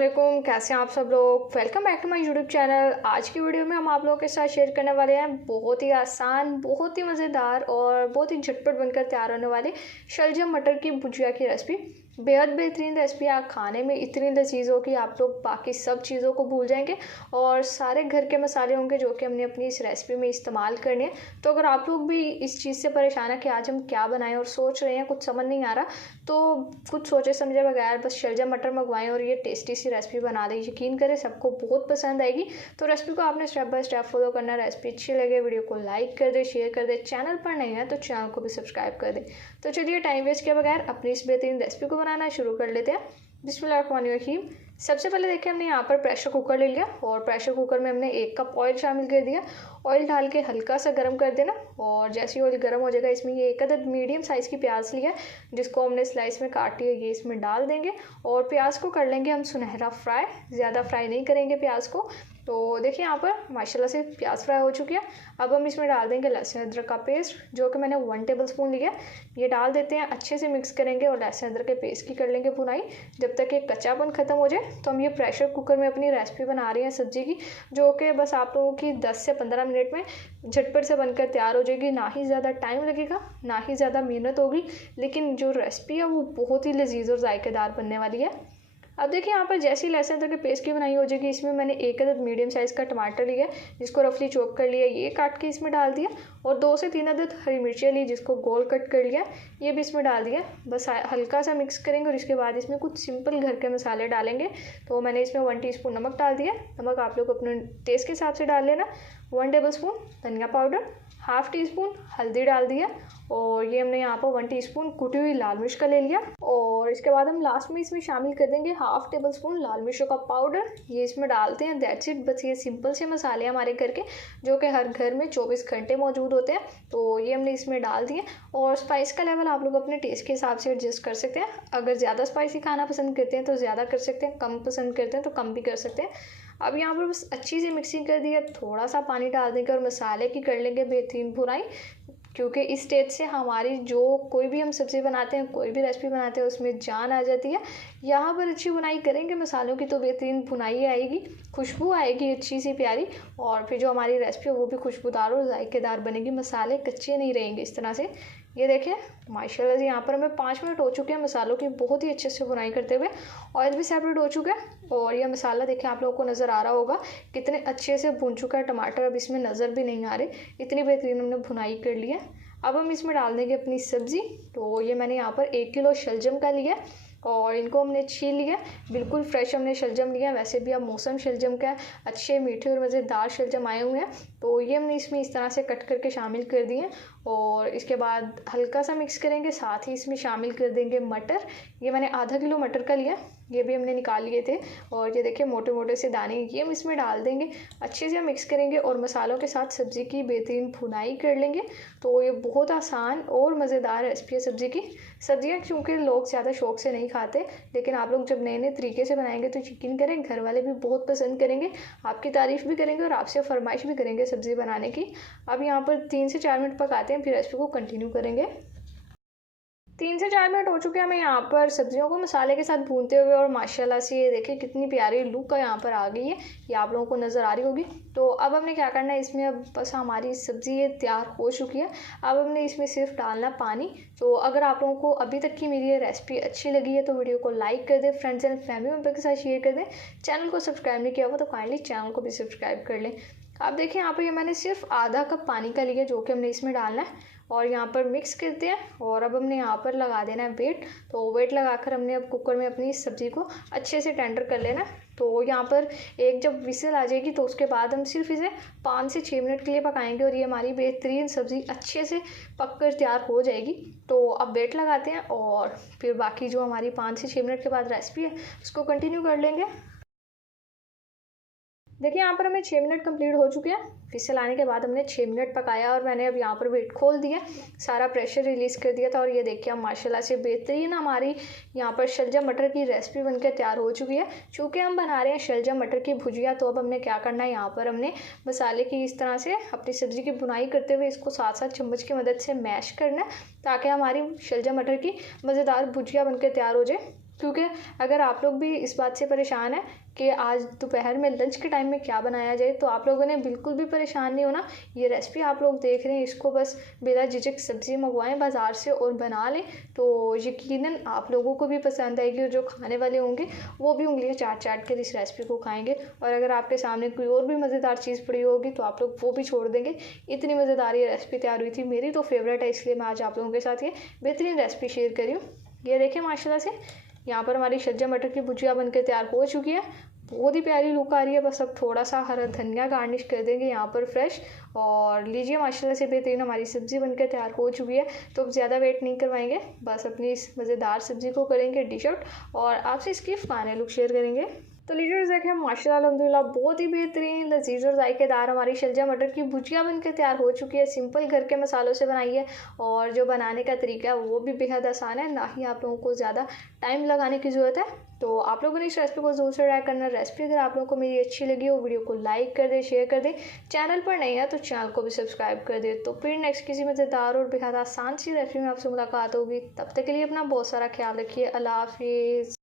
अस्सलामुअलैकुम, कैसे हैं आप सब लोग। Welcome back to my YouTube channel. आज की वीडियो में हम आप लोगों के साथ शेयर करने वाले हैं बहुत ही आसान, बहुत ही मज़ेदार और बहुत ही झटपट बनकर तैयार होने वाले शलजम मटर की भुजिया की रेसिपी। बेहद बेहतरीन रेसिपी, आप खाने में इतनी लजीज हो कि आप लोग बाकी सब चीज़ों को भूल जाएंगे और सारे घर के मसाले होंगे जो कि हमने अपनी इस रेसिपी में इस्तेमाल करने हैं। तो अगर आप लोग भी इस चीज़ से परेशान है कि आज हम क्या बनाएं और सोच रहे हैं, कुछ समझ नहीं आ रहा, तो कुछ सोचे समझे बगैर बस शलजम मटर मंगवाएं और ये टेस्टी सी रेसिपी बना दें। यकीन करें सबको बहुत पसंद आएगी। तो रेसिपी को आपने स्टेप बाय स्टेप फॉलो करना। रेसिपी अच्छी लगे वीडियो को लाइक कर दे, शेयर कर दे। चैनल पर नहीं है तो चैनल को भी सब्सक्राइब कर दे। तो चलिए टाइम वेस्ट किए बगैर अपनी इस बेहतरीन रेसिपी को बनाना शुरू कर लेते हैं। बिस्मिल्लाहिर्रहमानिर्रहीम। सबसे पहले देखिए हमने यहाँ पर प्रेशर कुकर ले लिया और प्रेशर कुकर में हमने 1 कप ऑयल शामिल कर दिया। ऑयल डाल के हल्का सा गर्म कर देना और जैसे ही ऑयल गर्म हो जाएगा इसमें ये 1 अदद मीडियम साइज़ की प्याज लिया जिसको हमने स्लाइस में काट लिया, ये इसमें डाल देंगे और प्याज को कर लेंगे हम सुनहरा फ्राई। ज़्यादा फ्राई नहीं करेंगे प्याज को। तो देखिए यहाँ पर माशाल्लाह से प्याज फ्राई हो चुकी है। अब हम इसमें डाल देंगे लहसुन अदरक का पेस्ट जो कि मैंने 1 टेबल स्पून लिया। ये डाल देते हैं, अच्छे से मिक्स करेंगे और लहसुन अदरक के पेस्ट की कर लेंगे भुनाई जब तक ये कच्चापन ख़त्म हो जाए। तो हम ये प्रेशर कुकर में अपनी रेसिपी बना रहे हैं सब्ज़ी की, जो कि बस आप लोगों की 10 से 15 मिनट में झटपट से बनकर तैयार हो जाएगी। ना ही ज़्यादा टाइम लगेगा, ना ही ज़्यादा मेहनत होगी, लेकिन जो रेसिपी है वो बहुत ही लजीज और जायकेदार बनने वाली है। अब देखिए यहाँ पर जैसी लहसुन अदरक के पेस्ट की बनाई हो जाएगी, इसमें मैंने 1 अदद मीडियम साइज़ का टमाटर लिया जिसको रफली चॉप कर लिया, ये काट के इसमें डाल दिया और 2 से 3 अदद हरी मिर्चियाँ ली जिसको गोल कट कर लिया, ये भी इसमें डाल दिया। बस हल्का सा मिक्स करेंगे और इसके बाद इसमें कुछ सिंपल घर के मसाले डालेंगे। तो मैंने इसमें 1 टीस्पून नमक डाल दिया। नमक आप लोग अपने टेस्ट के हिसाब से डाल लेना। 1 टेबल स्पून धनिया पाउडर, हाफ़ टी स्पून हल्दी डाल दिया और ये हमने यहाँ पर 1 टीस्पून कुटी हुई लाल मिर्च का ले लिया। और इसके बाद हम लास्ट में इसमें शामिल कर देंगे हाफ़ टेबल स्पून लाल मिर्चों का पाउडर, ये इसमें डालते हैं। That's it. बस ये सिंपल से मसाले हमारे घर के जो कि हर घर में 24 घंटे मौजूद होते हैं। तो ये हमने इसमें डाल दिए और स्पाइस का लेवल आप लोग अपने टेस्ट के हिसाब से एडजस्ट कर सकते हैं। अगर ज़्यादा स्पाइसी खाना पसंद करते हैं तो ज़्यादा कर सकते हैं, कम पसंद करते हैं तो कम भी कर सकते हैं। अब यहाँ पर बस अच्छी सी मिक्सिंग कर दी है, थोड़ा सा पानी डाल देंगे और मसाले की कर लेंगे बेहतरीन भुनाई, क्योंकि इस स्टेज से हमारी जो कोई भी हम सब्ज़ी बनाते हैं, कोई भी रेसिपी बनाते हैं, उसमें जान आ जाती है। यहाँ पर अच्छी बुनाई करेंगे मसालों की तो बेहतरीन बुनाई आएगी, खुशबू आएगी अच्छी सी प्यारी, और फिर जो हमारी रेसिपी है वो भी खुशबूदार और जायकेदार बनेगी। मसाले कच्चे नहीं रहेंगे इस तरह से। ये देखें माशाल्लाह से यहाँ पर हमें 5 मिनट हो चुके हैं मसालों की बहुत ही अच्छे से बुनाई करते हुए। ऑयल भी सेपरेट हो चुका है और यह मसाला देखें आप लोगों को नज़र आ रहा होगा कितने अच्छे से भुन चुका है। टमाटर अब इसमें नज़र भी नहीं आ रहे, इतनी बेहतरीन हमने भुनाई कर ली है। अब हम इसमें डाल देंगे अपनी सब्ज़ी। तो ये मैंने यहाँ पर 1 किलो शलजम का लिया और इनको हमने छील लिया, बिल्कुल फ्रेश हमने शलजम लिया। वैसे भी अब मौसम शलजम का अच्छे मीठे और मज़ेदार शलजम आए हुए हैं। तो ये हमने इसमें इस तरह से कट करके शामिल कर दिए और इसके बाद हल्का सा मिक्स करेंगे। साथ ही इसमें शामिल कर देंगे मटर। ये मैंने आधा किलो मटर का लिया, ये भी हमने निकाल लिए थे और ये देखिए मोटे मोटे से दाने, ये हम इसमें डाल देंगे। अच्छे से मिक्स करेंगे और मसालों के साथ सब्ज़ी की बेहतरीन भुनाई कर लेंगे। तो ये बहुत आसान और मज़ेदार रेसिपी है सब्ज़ी की। सब्ज़ियाँ क्योंकि लोग ज़्यादा शौक से नहीं खाते, लेकिन आप लोग जब नए नए तरीके से बनाएंगे तो यकीन करें घर वाले भी बहुत पसंद करेंगे, आपकी तारीफ़ भी करेंगे और आपसे फरमाइश भी करेंगे सब्ज़ी बनाने की। अब यहाँ पर 3 से 4 मिनट पकाते हैं, फिर रेसिपी को कंटिन्यू करेंगे। 3 से 4 मिनट हो चुके हैं हमें यहाँ पर सब्जियों को मसाले के साथ भूनते हुए और माशाल्लाह से ये देखिए कितनी प्यारी लुक का यहाँ पर आ गई है, ये आप लोगों को नज़र आ रही होगी। तो अब हमने क्या करना है इसमें, अब बस हमारी सब्ज़ी ये तैयार हो चुकी है। अब हमने इसमें सिर्फ डालना पानी। तो अगर आप लोगों को अभी तक की मेरी ये रेसिपी अच्छी लगी है तो वीडियो को लाइक कर दें, फ्रेंड्स एंड फैमिली मेम्बर के साथ शेयर कर दें। चैनल को सब्सक्राइब नहीं किया हुआ तो काइंडली चैनल को भी सब्सक्राइब कर लें। अब देखिए यहाँ पर ये मैंने सिर्फ आधा कप पानी का लिया जो कि हमने इसमें डालना है और यहाँ पर मिक्स करते हैं। और अब हमने यहाँ पर लगा देना है वेट। तो वेट लगाकर हमने अब कुकर में अपनी सब्ज़ी को अच्छे से टेंडर कर लेना है। तो यहाँ पर एक जब विसल आ जाएगी तो उसके बाद हम सिर्फ इसे 5 से 6 मिनट के लिए पकाएंगे और ये हमारी बेहतरीन सब्ज़ी अच्छे से पक कर तैयार हो जाएगी। तो अब वेट लगाते हैं और फिर बाकी जो हमारी 5 से 6 मिनट के बाद रेसिपी है उसको कंटिन्यू कर लेंगे। देखिए यहाँ पर हमें 6 मिनट कंप्लीट हो चुके हैं। विसल आने के बाद हमने 6 मिनट पकाया और मैंने अब यहाँ पर वेट खोल दिया, सारा प्रेशर रिलीज़ कर दिया था और ये देखिए हम माशाल्लाह से बेहतरीन हमारी यहाँ पर शलजम मटर की रेसिपी बनकर तैयार हो चुकी है। चूँकि हम बना रहे हैं शलजम मटर की भुजिया, तो अब हमने क्या करना है, यहाँ पर हमने मसाले की इस तरह से अपनी सब्ज़ी की बुनाई करते हुए इसको साथ साथ चम्मच की मदद से मैश करना है ताकि हमारी शलजम मटर की मज़ेदार भुजिया बनकर तैयार हो जाए। क्योंकि अगर आप लोग भी इस बात से परेशान हैं कि आज दोपहर में लंच के टाइम में क्या बनाया जाए, तो आप लोगों ने बिल्कुल भी परेशान नहीं होना। ये रेसिपी आप लोग देख रहे हैं, इसको बस बिला झिझक सब्ज़ी मंगवाएं बाज़ार से और बना लें, तो यकीनन आप लोगों को भी पसंद आएगी और जो खाने वाले होंगे वो भी उंगलियां चाट चाट कर इस रेसिपी को खाएंगे। और अगर आपके सामने कोई और भी मज़ेदार चीज़ पड़ी होगी तो आप लोग वो भी छोड़ देंगे। इतनी मज़ेदार ये रेसिपी तैयार हुई थी, मेरी तो फेवरेट है, इसलिए मैं आज आप लोगों के साथ ये बेहतरीन रेसिपी शेयर करी हूँ। ये देखें माशाल्लाह से यहाँ पर हमारी शलजम मटर की भुजिया बनकर तैयार हो चुकी है। बहुत ही प्यारी लुक आ रही है। बस अब थोड़ा सा हरा धनिया गार्निश कर देंगे यहाँ पर फ्रेश, और लीजिए माशाल्लाह से बेहतरीन हमारी सब्ज़ी बनकर तैयार हो चुकी है। तो अब ज़्यादा वेट नहीं करवाएंगे, बस अपनी इस मज़ेदार सब्ज़ी को करेंगे डिश आउट और आपसे इसकी फाइनल लुक शेयर करेंगे। तो लीजिए देखें माशाल्लाह अल्हम्दुलिल्लाह बहुत ही बेहतरीन लजीज और जायकेदार हमारी शलजम मटर की भुजिया बनकर तैयार हो चुकी है। सिंपल घर के मसालों से बनाई है और जो बनाने का तरीका है वो भी बेहद आसान है, ना ही आप लोगों को ज़्यादा टाइम लगाने की ज़रूरत है। तो आप लोगों ने इस रेसिपी को ज़रूर से ट्राई करना। रेसिपी अगर आप लोगों को मेरी अच्छी लगी हो, वीडियो को लाइक कर दे, शेयर कर दे, चैनल पर नहीं है तो चैनल को भी सब्सक्राइब कर दे। तो फिर नेक्स्ट किसी मज़ेदार और बेहद आसान सी रेसिपी में आपसे मुलाकात होगी। तब तक के लिए अपना बहुत सारा ख्याल रखिए। अल्लाह हाफिज़।